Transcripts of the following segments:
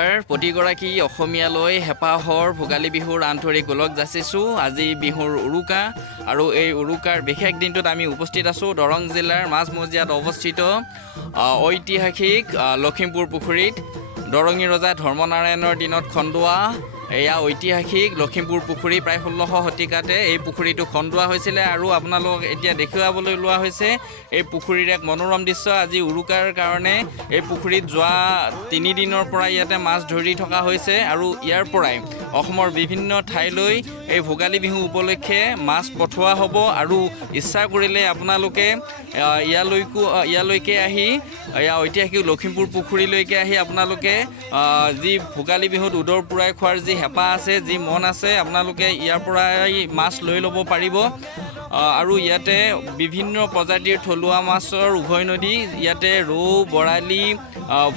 নমস্কাৰ প্ৰতিগৰাকী অসমীয়ালৈ হেঁপাহৰ ভোগালী বিহুৰ আন্তৰিক গোলক যাচিছোঁ। আজি বিহুৰ উৰুকা আৰু এই উৰুকাৰ বিশেষ দিনটোত আমি উপস্থিত আছোঁ দৰং জিলাৰ মাজমজিয়াত অৱস্থিত ঐতিহাসিক লখিমপুৰ পুখুৰীত। দৰঙী ৰজা ধৰ্মনাৰায়ণৰ দিনত খন্দোৱা এয়া ঐতিহাসিক লখিমপুৰ পুখুৰী। প্ৰায় 1600 শতিকাতে এই পুখুৰীটো খন্দোৱা হৈছিলে আৰু আপোনালোকক এতিয়া দেখুৱাবলৈ লোৱা হৈছে এই পুখুৰীৰ এক মনোৰম দৃশ্য। আজি উৰুকাৰ কাৰণে এই পুখুৰীত যোৱা 3 দিনৰ পৰা ইয়াতে মাছ ধৰি থকা হৈছে আৰু ইয়াৰ পৰাই অসমৰ বিভিন্ন ঠাইলৈ এই ভোগালী বিহু উপলক্ষে মাছ পঠোৱা হ'ব আৰু ইচ্ছা কৰিলে আপোনালোকে ইয়ালৈকে আহি এয়া ঐতিহাসিক লখিমপুৰ পুখুৰীলৈকে আহি আপোনালোকে যি ভোগালী বিহুত উদৰ পূৰাই খোৱাৰ যি হেঁপাহ আছে, যি মন আছে, আপোনালোকে ইয়াৰ পৰাই মাছ লৈ ল'ব পাৰিব। আৰু ইয়াতে বিভিন্ন প্ৰজাতিৰ থলুৱা মাছৰ উভৈনদী। ইয়াতে ৰৌ, বৰালি,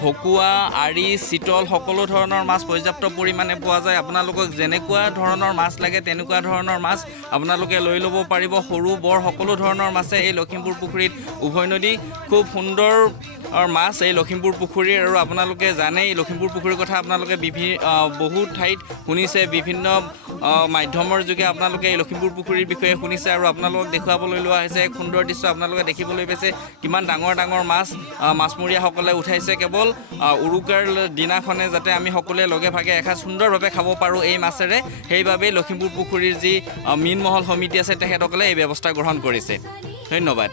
ভকুৱা, আৰি, চিতল সকলো ধৰণৰ মাছ পৰ্যাপ্ত পৰিমাণে পোৱা যায়। আপোনালোকক যেনেকুৱা ধৰণৰ মাছ লাগে তেনেকুৱা ধৰণৰ মাছ আপোনালোকে লৈ ল'ব পাৰিব। সৰু বৰ সকলো ধৰণৰ মাছে এই লখিমপুৰ পুখুৰীত উভৈনদী। খুব সুন্দৰ মাছ এই লখিমপুৰ পুখুৰীৰ। আৰু আপোনালোকে জানেই লখিমপুৰ পুখুৰীৰ কথা আপোনালোকে বহু ঠাইত শুনিছে, বিভিন্ন মাধ্যমৰ যোগে আপোনালোকে এই লখিমপুৰ পুখুৰীৰ বিষয়ে শুনিছে আৰু আপোনালোকক দেখুৱাবলৈ লোৱা হৈছে এক সুন্দৰ দৃশ্য। আপোনালোকে দেখিবলৈ পাইছে কিমান ডাঙৰ ডাঙৰ মাছ মাছমৰীয়াসকলে উঠাইছে কেৱল উৰুকাৰ দিনাখনে, যাতে আমি সকলোৱে লগে ভাগে এসাঁজ সুন্দৰভাৱে খাব পাৰোঁ এই মাছেৰে। সেইবাবেই লখিমপুৰ পুখুৰীৰ যি মীন মহল সমিতি আছে তেখেতসকলে এই ব্যৱস্থা গ্ৰহণ কৰিছে। ধন্যবাদ।